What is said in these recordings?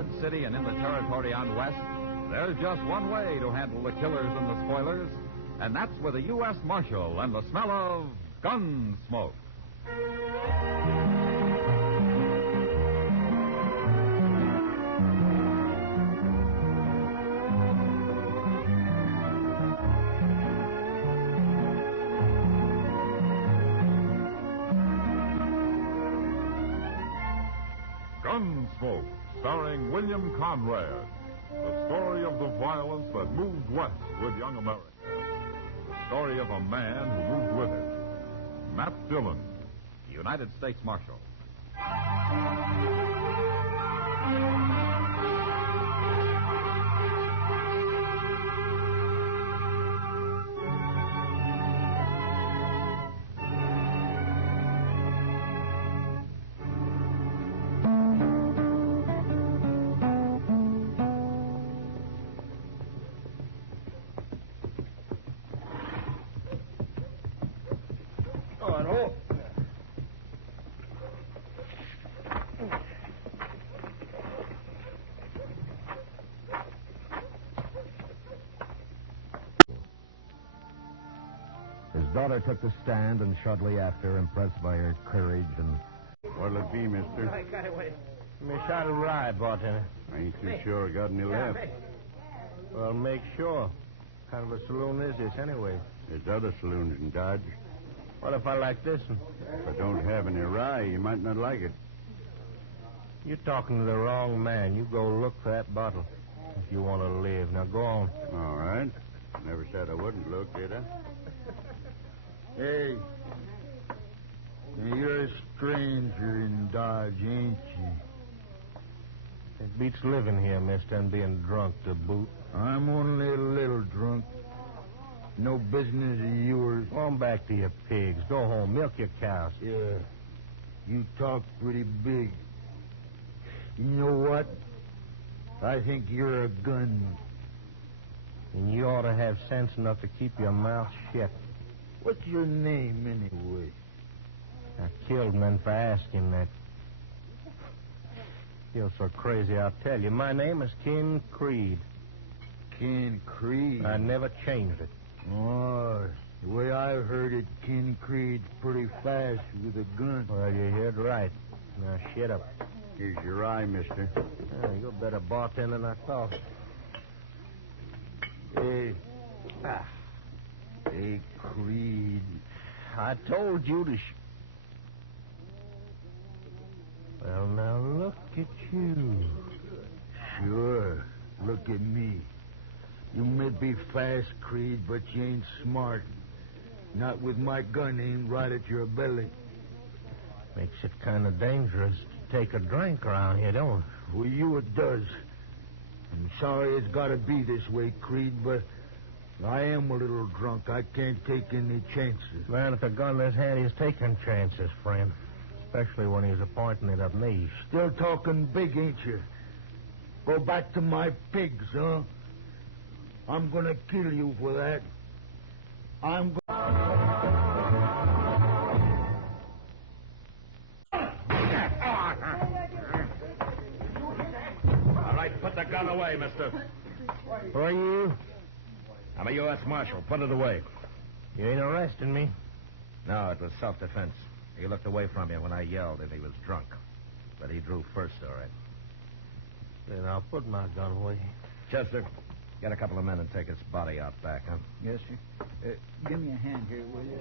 Dodge City and in the territory on west, there's just one way to handle the killers and the spoilers, and that's with a U.S. Marshal and the smell of Gunsmoke. Gunsmoke, starring William Conrad. The story of the violence that moved west with young America. The story of a man who moved with it. Matt Dillon, United States Marshal. His daughter took the stand and shortly after, impressed by her courage and... What'll it be, mister? I got away. Me shot a rye, bartender. I ain't too sure I got any left. Well, make sure. What kind of a saloon is this, anyway? There's other saloons in Dodge. What if I like this one? If I don't have any rye, you might not like it. You're talking to the wrong man. You go look for that bottle if you want to live. Now, go on. All right. Never said I wouldn't look, did I? Hey, you're a stranger in Dodge, ain't you? It beats living here, mister, and being drunk to boot. I'm only a little drunk. No business of yours. Go on back to your pigs. Go home. Milk your cows. Yeah, you talk pretty big. You know what? I think you're a gunman. And you ought to have sense enough to keep your mouth shut. What's your name, anyway? I killed men for asking that. You're so crazy, I'll tell you. My name is Ken Creed. Ken Creed? I never changed it. Oh, the way I've heard it, Ken Creed's pretty fast with a gun. Well, you heard right. Now, shut up. Here's your rye, mister. Oh, you're a better bartender than I thought. Hey. Hey, Creed. I told you to... Well, now, look at you. Sure. Look at me. You may be fast, Creed, but you ain't smart. Not with my gun aimed right at your belly. Makes it kind of dangerous to take a drink around here, don't it? For you, it does. I'm sorry it's got to be this way, Creed, but I am a little drunk. I can't take any chances. Man, if a gun in his hand, he's taking chances, friend. Especially when he's pointing it at me. Still talking big, ain't you? Go back to my pigs, huh? I'm going to kill you for that. I'm going... All right, put the gun away, mister. Who are you? I'm a U.S. Marshal. Put it away. You ain't arresting me. No, it was self-defense. He looked away from you when I yelled and he was drunk. But he drew first, all right. Then I'll put my gun away. Chester, get a couple of men and take his body out back, huh? Yes, sir. Give me a hand here, will you?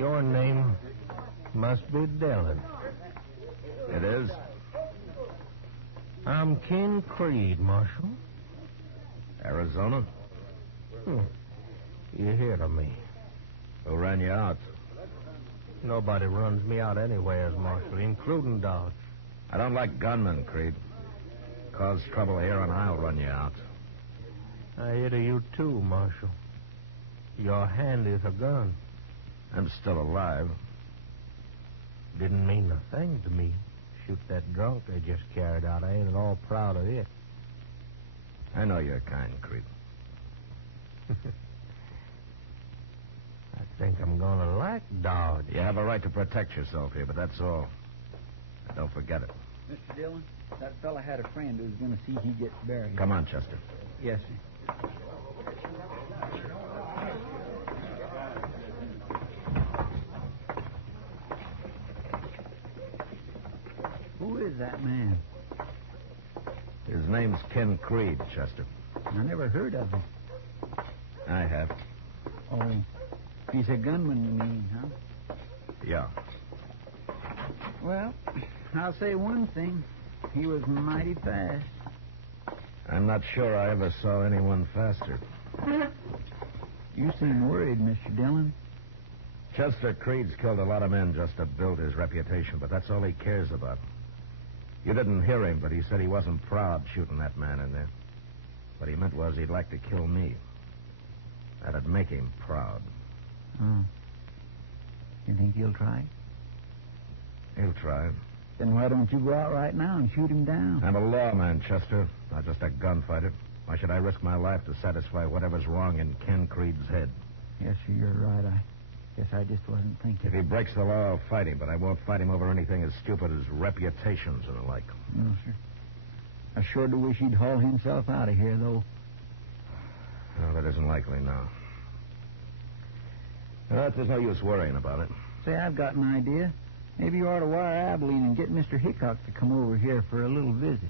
Your name must be Dillon. It is? I'm Ken Creed, Marshal. Arizona? You heard of me. Who ran you out? Nobody runs me out anywhere, Marshal, including Dodge. I don't like gunmen, Creed. Cause trouble here and I'll run you out. I hear to you, too, Marshal. Your hand is a gun. I'm still alive. Didn't mean a thing to me. Shoot that drunk they just carried out. I ain't at all proud of it. I know you're kind, Creed. I think I'm gonna like Dodge. You have a right to protect yourself here, but that's all. And don't forget it. Mr. Dillon, that fella had a friend who was going to see he gets buried. Come on, Chester. Yes, sir. Who is that man? His name's Ken Creed, Chester. I never heard of him. I have. Oh, he's a gunman, you mean, huh? Yeah. Well, I'll say one thing. He was mighty fast. I'm not sure I ever saw anyone faster. You seem worried, Mr. Dillon. Chester Creed's killed a lot of men just to build his reputation, but that's all he cares about. You didn't hear him, but he said he wasn't proud shooting that man in there. What he meant was he'd like to kill me. That'd make him proud. Oh. You think he'll try? He'll try. Then why don't you go out right now and shoot him down? I'm a lawman, Chester, not just a gunfighter. Why should I risk my life to satisfy whatever's wrong in Ken Creed's head? Yes, sir, you're right. I guess I just wasn't thinking. If he breaks the law, I'll fight him, but I won't fight him over anything as stupid as reputations and the like. No, sir. I sure do wish he'd haul himself out of here, though. No, that isn't likely now. There's no use worrying about it. Say, I've got an idea. Maybe you ought to wire Abilene and get Mr. Hickok to come over here for a little visit.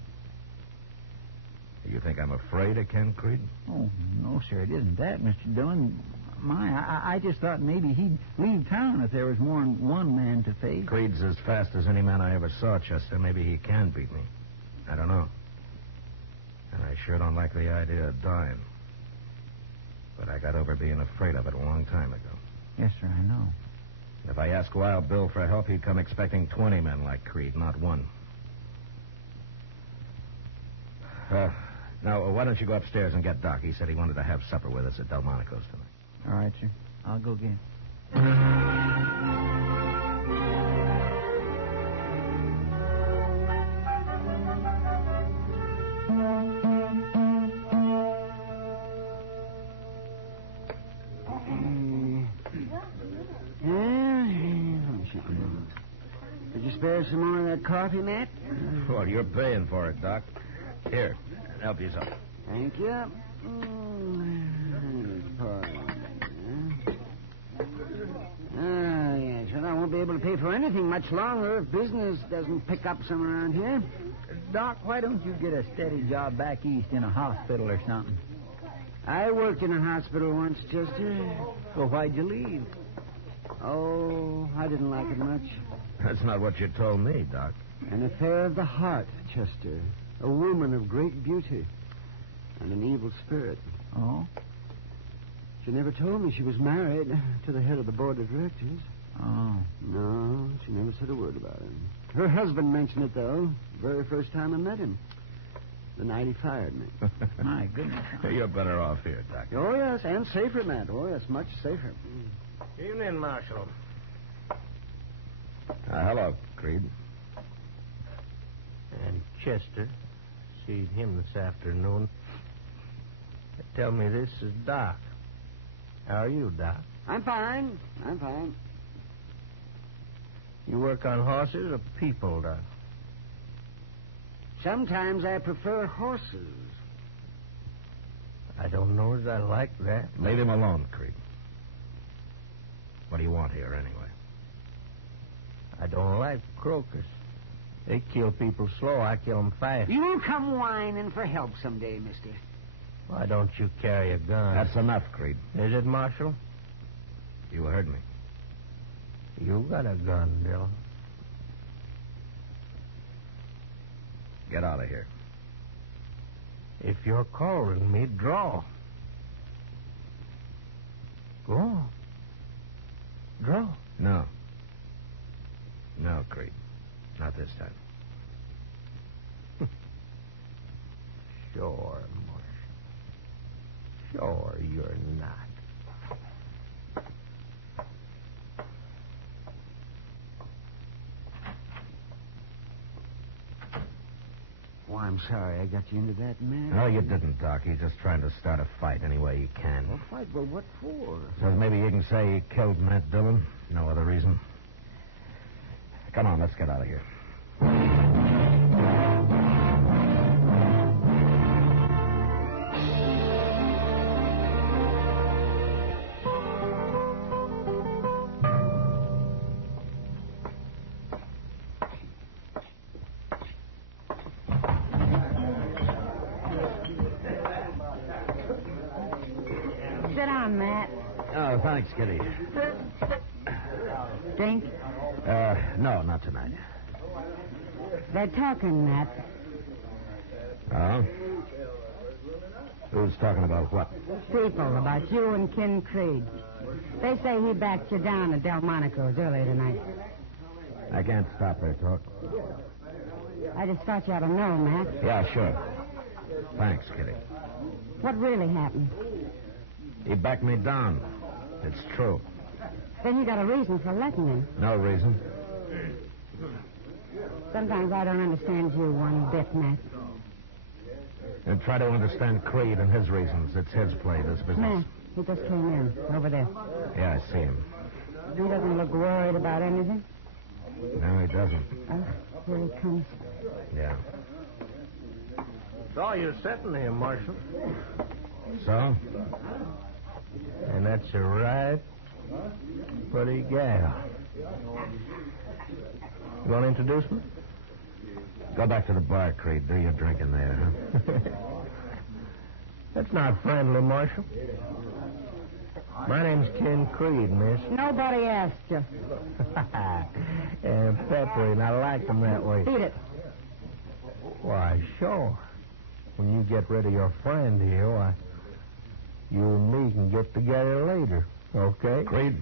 You think I'm afraid of Ken Creed? Oh, no, sir, it isn't that, Mr. Dillon. I just thought maybe he'd leave town if there was more than one man to face. Creed's as fast as any man I ever saw, Chester. Maybe he can beat me. I don't know. And I sure don't like the idea of dying. But I got over being afraid of it a long time ago. Yes, sir, I know. If I asked Wild Bill for help, he'd come expecting 20 men like Creed, not one. Now, why don't you go upstairs and get Doc? He said he wanted to have supper with us at Delmonico's tonight. All right, sir. I'll go get him. Could you spare some more of that coffee, Matt? Well, you're paying for it, Doc. Here, help yourself. Thank you. Yes. Well, I won't be able to pay for anything much longer if business doesn't pick up some around here. Doc, why don't you get a steady job back east in a hospital or something? I worked in a hospital once, Chester. So why'd you leave? Oh, I didn't like it much. That's not what you told me, Doc. An affair of the heart, Chester. A woman of great beauty and an evil spirit. Oh? She never told me she was married to the head of the board of directors. Oh. No, she never said a word about it. Her husband mentioned it, though, the very first time I met him. The night he fired me. My goodness. You're better off here, Doc. Oh, yes, and safer, Matt. Oh, yes, much safer. Evening, Marshal. Hello, Creed. And Chester. See him this afternoon. They tell me this is Doc. How are you, Doc? I'm fine. You work on horses or people, Doc? Sometimes I prefer horses. I don't know as I like that. Leave him alone, Creed. What do you want here, anyway? I don't like croakers. They kill people slow. I kill them fast. You'll come whining for help someday, mister. Why don't you carry a gun? That's enough, Creed. Is it, Marshal? You heard me. You got a gun, Dillon. Get out of here. If you're calling me, draw. Go on. Draw. No. No, Creed. Not this time. Sure, Marshal. Sure, you're not. Why, I'm sorry I got you into that mess. No, you didn't, Doc. He's just trying to start a fight any way he can. Well, fight? Well, what for? So maybe you can say he killed Matt Dillon. No other reason. Come on, let's get out of here. Sit down, Matt. Oh, thanks, Kitty. Drink? No, not tonight. They're talking, Matt. Oh? Who's talking about what? People, about you and Ken Creed. They say he backed you down at Delmonico's earlier tonight. I can't stop their talk. I just thought you ought to know, Matt. Yeah, sure. Thanks, Kitty. What really happened? He backed me down. It's true. Then you got a reason for letting him. No reason. Sometimes I don't understand you one bit, Matt. And try to understand Creed and his reasons. It's his play, this business. Matt, he just came in, over there. Yeah, I see him. He doesn't look worried about anything. No, he doesn't. Oh, here he comes. Yeah. Saw you sitting there, Marshal. So? And that's a right pretty gal. You want to introduce me? Go back to the bar, Creed. Do your drinking there, huh? That's not friendly, Marshal. My name's Ken Creed, miss. Nobody asked you. And peppery, and I like them that way. Beat it. Why, sure. When you get rid of your friend here, why, you and me can get together later, okay? Creed,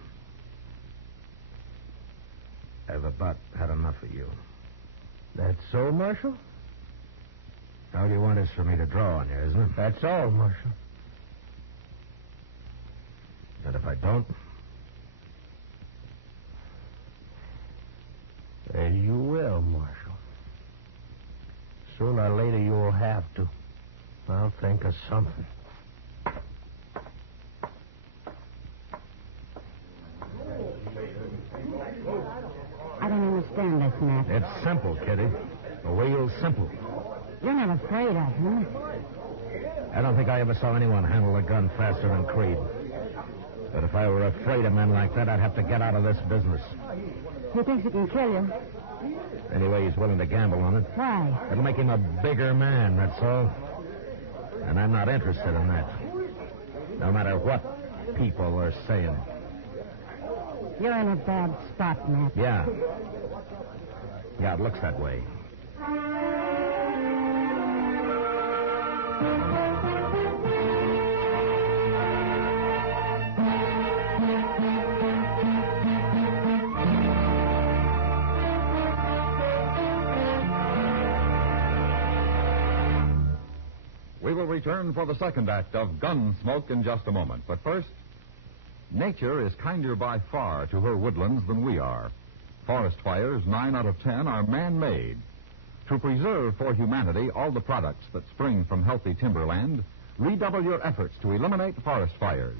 I've about had enough of you. That's so, Marshal? All you want is for me to draw on you, isn't it? That's all, Marshal. And if I don't? Then you will, Marshal. Sooner or later you'll have to. I'll think of something. I don't understand this, Matt. It's simple, Kitty. A real simple. You're not afraid of him. I don't think I ever saw anyone handle a gun faster than Creed. But if I were afraid of men like that, I'd have to get out of this business. He thinks he can kill you. Anyway, he's willing to gamble on it. Why? It'll make him a bigger man, that's all. And I'm not interested in that. No matter what people are saying. You're in a bad spot, Matt. Yeah. Yeah, it looks that way. We will return for the second act of Gunsmoke in just a moment. But first, nature is kinder by far to her woodlands than we are. Forest fires, 9 out of 10, are man-made. To preserve for humanity all the products that spring from healthy timberland, redouble your efforts to eliminate forest fires.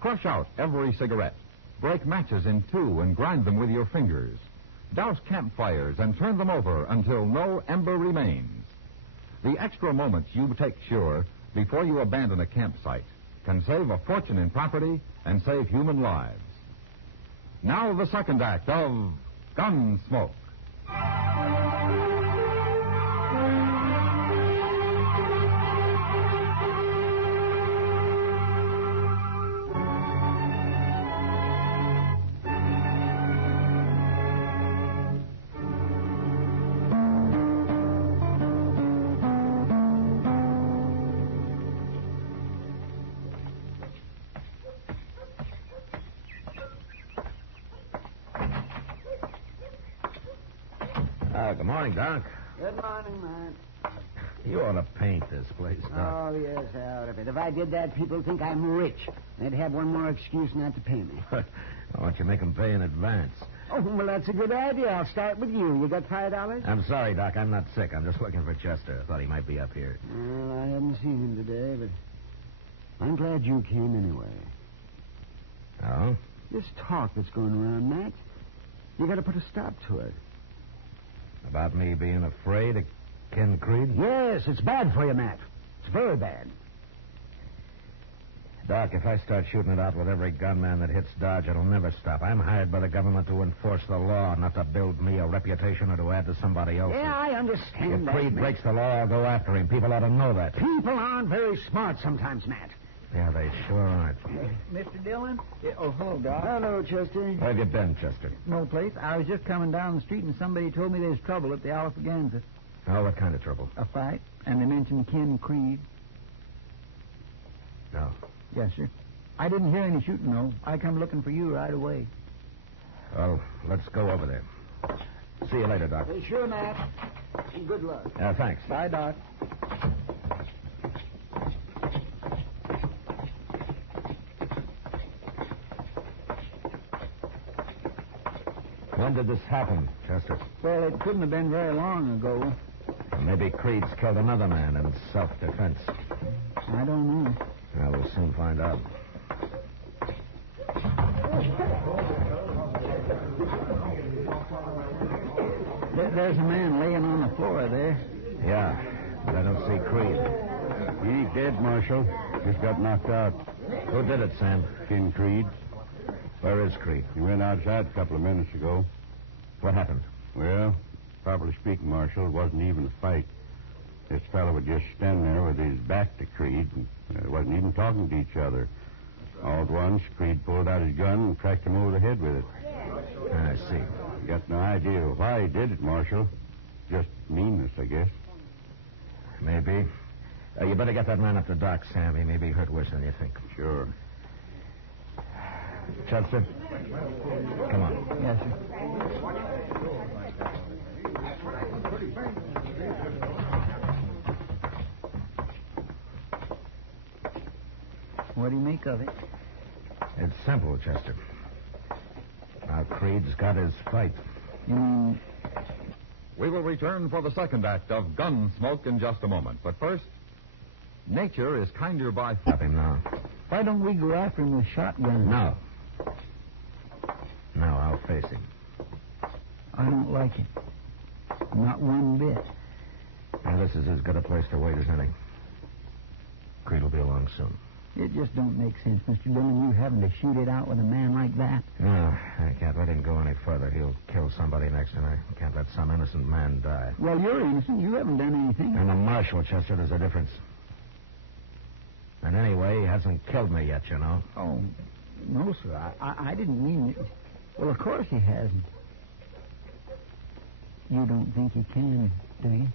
Crush out every cigarette. Break matches in two and grind them with your fingers. Douse campfires and turn them over until no ember remains. The extra moments you take sure before you abandon a campsite can save a fortune in property and save human lives. Now the second act of Gunsmoke. Good morning, Doc. Good morning, man. You ought to paint this place, Doc. Oh, yes, out of it. If I did that, people think I'm rich. They'd have one more excuse not to pay me. Why don't you make them pay in advance? Oh, well, that's a good idea. I'll start with you. You got $5? I'm sorry, Doc. I'm not sick. I'm just looking for Chester. I thought he might be up here. Well, I haven't seen him today, but I'm glad you came anyway. Oh? This talk that's going around, Matt, you got to put a stop to it. About me being afraid of Ken Creed? Yes, it's bad for you, Matt. It's very bad. Doc, if I start shooting it out with every gunman that hits Dodge, it'll never stop. I'm hired by the government to enforce the law, not to build me a reputation or to add to somebody else's. Yeah, I understand If that, Creed Matt. breaks the law, I'll go after him. People ought to know that. People aren't very smart sometimes, Matt. Yeah, they sure aren't. Mr. Dillon? Yeah, oh, hello, Doc. Hello, Chester. Where have you been, Chester? No place. I was just coming down the street and somebody told me there's trouble at the Alphaganza. Oh, what kind of trouble? A fight. And they mentioned Ken Creed. No. Yes, sir. I didn't hear any shooting, though. I come looking for you right away. Well, let's go over there. See you later, Doc. Hey, sure, Matt. And good luck. Thanks. Bye, Doc. When did this happen, Chester? Well, it couldn't have been very long ago. Well, maybe Creed's killed another man in self-defense. I don't know. Well, we'll soon find out. There's a man laying on the floor there. Yeah, but I don't see Creed. He's dead, Marshal. Just got knocked out. Who did it, Sam? Ken Creed. Where is Creed? He went outside a couple of minutes ago. What happened? Well, properly speaking, Marshal, it wasn't even a fight. This fellow was just standing there with his back to Creed and wasn't even talking to each other. All at once, Creed pulled out his gun and cracked him over the head with it. I see. Got no idea why he did it, Marshal. Just meanness, I guess. Maybe. You better get that man up to Doc, Sam. He may be hurt worse than you think. Sure. Chester? Come on. Yes, sir. What do you make of it? It's simple, Chester. Now, Creed's got his fight. You mean... We will return for the second act of Gunsmoke in just a moment. But first, nature is kinder by... Stop him now. Why don't we go after him with shotguns? No. No, I'll face him. I don't like it. Not one bit. Now, this is as good a place to wait as any. Creed will be along soon. It just don't make sense, Mr. Dillon, you having to shoot it out with a man like that. No, I can't let him go any further. He'll kill somebody next, and I can't let some innocent man die. Well, you're innocent. You haven't done anything. And the marshal, Chester, there's a difference. And anyway, he hasn't killed me yet, you know. Oh, no, sir. I didn't mean it. Well, of course he hasn't. You don't think he can, do you?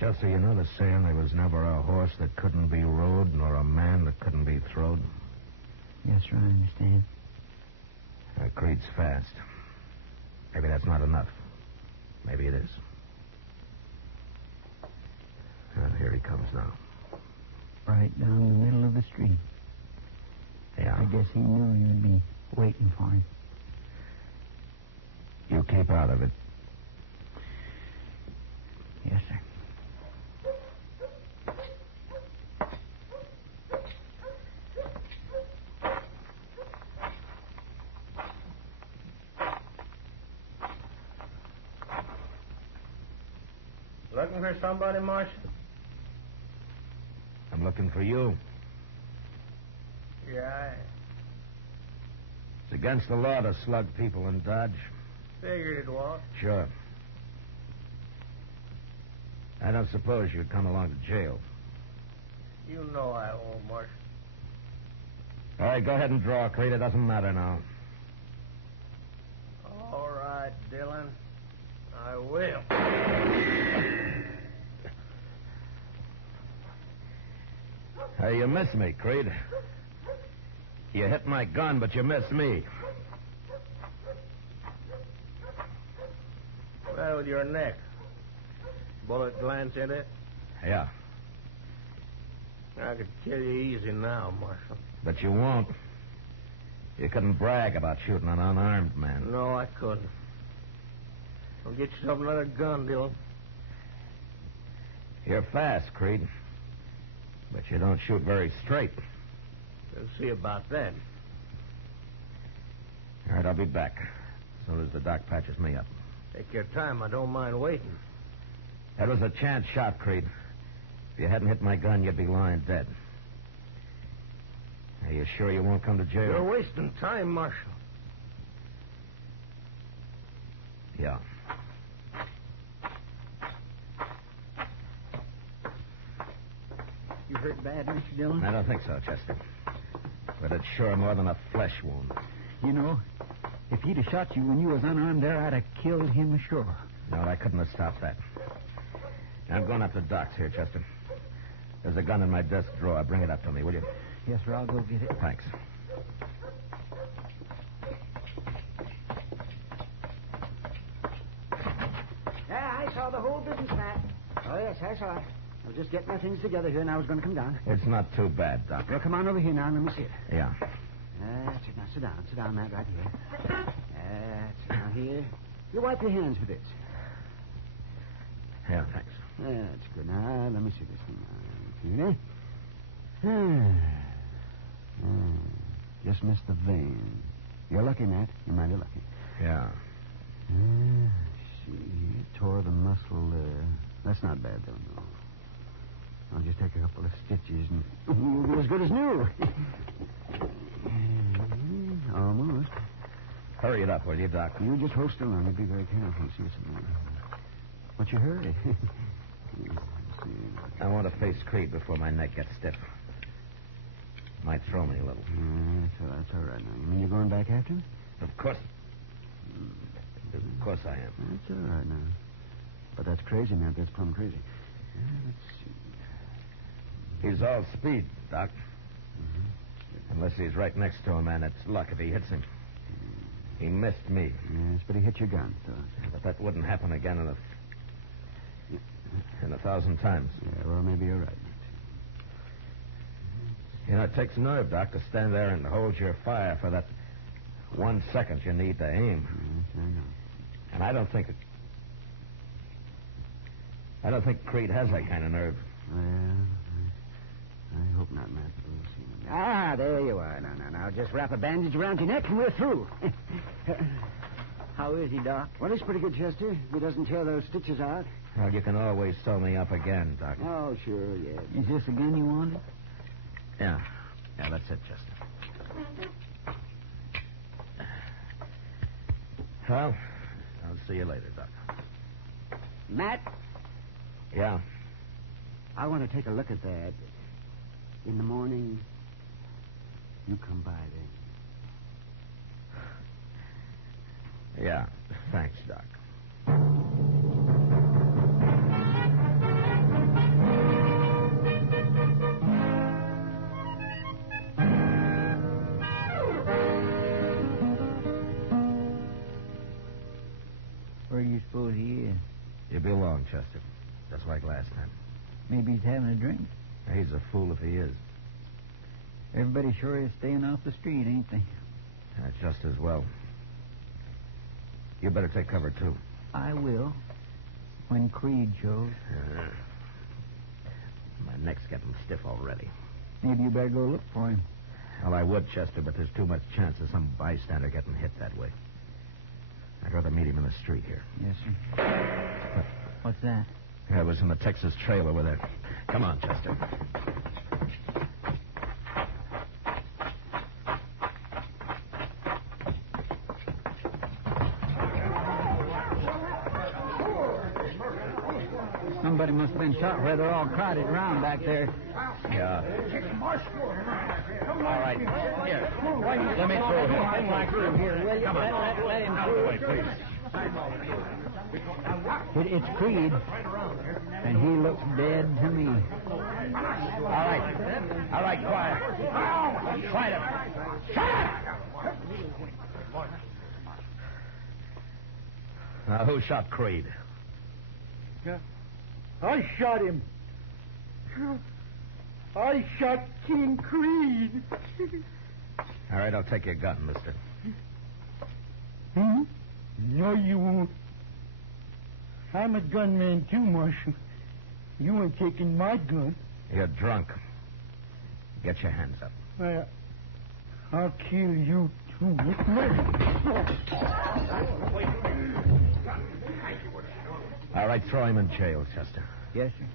Chester, you know the saying, there was never a horse that couldn't be rode, nor a man that couldn't be throwed? Yes, sir, I understand. Creed's fast. Maybe that's not enough. Maybe it is. Well, here he comes now. Right down the middle of the street. Yeah. I guess he knew you'd be waiting for him. You keep out of it. Yes, sir. Looking for somebody, Marshal? I'm looking for you. Yeah, It's against the law to slug people in Dodge. I figured it was. Sure. I don't suppose you'd come along to jail. You know I won't, Marshal. All right, go ahead and draw, Creed. It doesn't matter now. All right, Dillon. I will. Hey, you missed me, Creed. You hit my gun, but you missed me. Well, with your neck. Bullet glance in it? Yeah, I could kill you easy now, Marshal. but you won't. You couldn't brag about shooting an unarmed man. No, I couldn't. Go get yourself another gun, Dillon. You're fast, Creed. But you don't shoot very straight. We'll see about that. All right, I'll be back as soon as the doc patches me up. Take your time. I don't mind waiting. That was a chance shot, Creed. If you hadn't hit my gun, you'd be lying dead. Are you sure you won't come to jail? You're wasting time, Marshal. Yeah. You hurt bad, Mr. Dillon? I don't think so, Chester. But it's sure more than a flesh wound. You know, if he'd have shot you when you was unarmed there, I'd have killed him sure. No, I couldn't have stopped that. I'm going up to Doc's here, Chester. There's a gun in my desk drawer. Bring it up to me, will you? Yes, sir, I'll go get it. Thanks. Yeah, I saw the whole business, Matt. Oh, yes, I saw it. I was just getting my things together here, and I was going to come down. It's not too bad, Doc. Well, come on over here now and let me see it. Yeah. That's it. Now, sit down. Sit down, Matt, right here. That's it. Now, here. You wipe your hands with this. Yeah, thanks. That's good. Now, let me see this thing. Now, just missed the vein. You're lucky, Matt. You're mighty lucky. Yeah. See, you tore the muscle there. That's not bad, though, no. I'll just take a couple of stitches and you'll be as good as new. Almost. Hurry it up, will you, Doc? You just hold still on. You be very careful. See what's the matter. What's your hurry? I want to face Creed before my neck gets stiff. Might throw me a little. That's all right now. You mean you're going back after him? Of course. Of course I am. That's all right now. But that's crazy, man. That's plumb crazy. Let's see. He's all speed, Doc. Unless he's right next to him, and it's luck if he hits him. He missed me. Yes, but he hit your gun, so. But that wouldn't happen again in 1,000 times. Yeah, well, maybe you're right. You know, it takes nerve, Doc, to stand there and hold your fire for that 1 second you need to aim. Yes, I know. And I don't think Creed has that kind of nerve. Well, I hope not, Matt. We'll see. Ah, there you are. Now, just wrap a bandage around your neck and we're through. How is he, Doc? Well, he's pretty good, Chester. If he doesn't tear those stitches out. Well, you can always sew me up again, Doc. Oh, sure, yeah. Is this the gun you wanted? Yeah, that's it, Chester. Well, I'll see you later, Doc. Matt, Yeah? I want to take a look at that. In the morning, you come by then. Yeah, thanks, Doc. Where do you suppose he is? You'll be along, Chester. Just like last time. Maybe he's having a drink. He's a fool if he is. Everybody sure is staying off the street, ain't they? Just as well. You better take cover, too. I will. When Creed shows. My neck's getting stiff already. Maybe you better go look for him. Well, I would, Chester, but there's too much chance of some bystander getting hit that way. I'd rather meet him in the street here. Yes, sir. What's that? I was in the Texas Trail over there. Come on, Chester. Somebody must have been shot where they're all crowded around back there. Yeah. All right. Here. Let me through him. Come on. Let him Out of the way, please. It's Creed. And he looks dead to me. All right, quiet. Quiet. Shut up! Now, who shot Creed? I shot him. I shot King Creed. All right, I'll take your gun, mister. Hmm? No, you won't. I'm a gunman, too, Marshal. You ain't taking my gun. You're drunk. Get your hands up. I'll kill you, too. All right, throw him in jail, Chester. Yes, sir.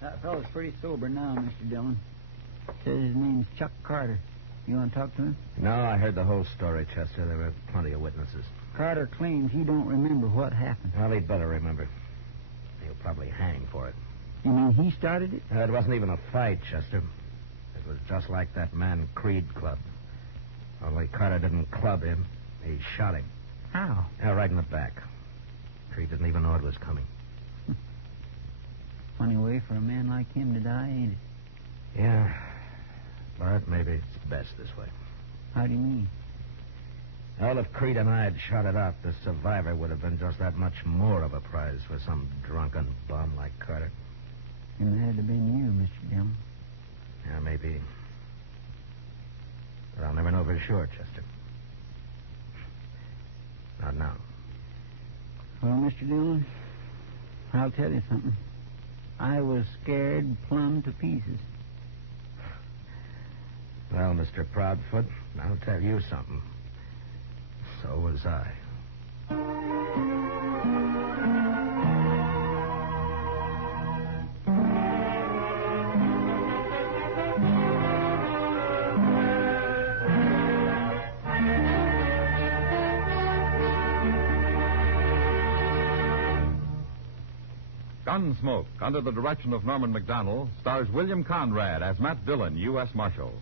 That fellow's pretty sober now, Mr. Dillon. Says his name's Chuck Carter. You want to talk to him? No, I heard the whole story, Chester. There were plenty of witnesses. Carter claims he don't remember what happened. Well, he'd better remember. He'll probably hang for it. You mean he started it? It wasn't even a fight, Chester. It was just like that man Creed clubbed. Only Carter didn't club him. He shot him. How? Right in the back. Creed didn't even know it was coming. Funny way for a man like him to die, ain't it? Yeah. But maybe it's best this way. How do you mean? Well, if Creed and I had shot it out, the survivor would have been just that much more of a prize for some drunken bum like Carter. It had to have been you, Mr. Dillon. Yeah, maybe. But I'll never know for sure, Chester. Not now. Well, Mr. Dillon, I'll tell you something. I was scared plumb to pieces. Well, Mr. Proudfoot, I'll tell you something. So was I. Gunsmoke, under the direction of Norman MacDonnell, stars William Conrad as Matt Dillon, U.S. Marshal.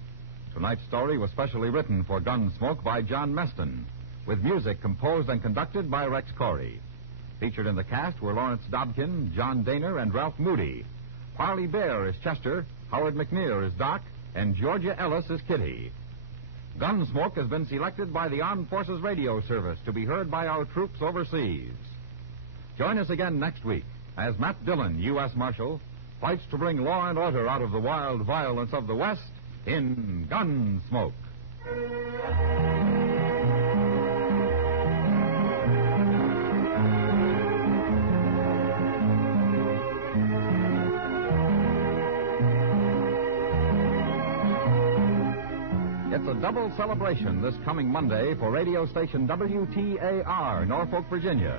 Tonight's story was specially written for Gunsmoke by John Meston, with music composed and conducted by Rex Corey. Featured in the cast were Lawrence Dobkin, John Daner, and Ralph Moody. Parley Baer is Chester, Howard McNear is Doc, and Georgia Ellis is Kitty. Gunsmoke has been selected by the Armed Forces Radio Service to be heard by our troops overseas. Join us again next week as Matt Dillon, U.S. Marshal, fights to bring law and order out of the wild violence of the West in Gunsmoke. It's a double celebration this coming Monday for radio station WTAR, Norfolk, Virginia.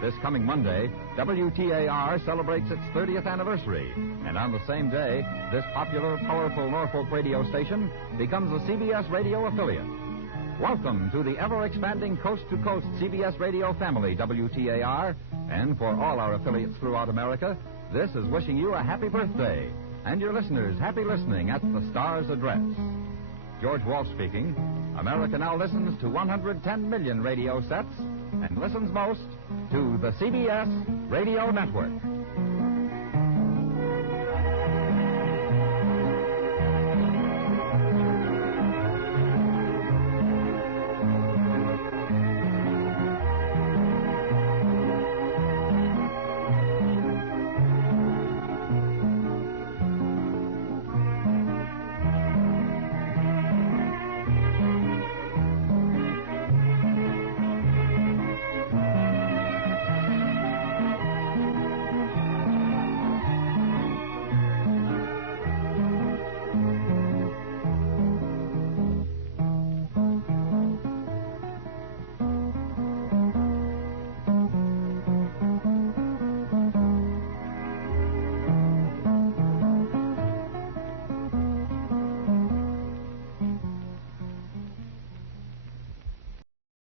This coming Monday, WTAR celebrates its 30th anniversary. And on the same day, this popular, powerful Norfolk radio station becomes a CBS radio affiliate. Welcome to the ever-expanding coast-to-coast CBS radio family, WTAR. And for all our affiliates throughout America, this is wishing you a happy birthday. And your listeners, happy listening at the Star's address. George Walsh speaking. America now listens to 110 million radio sets and listens most to the CBS Radio Network.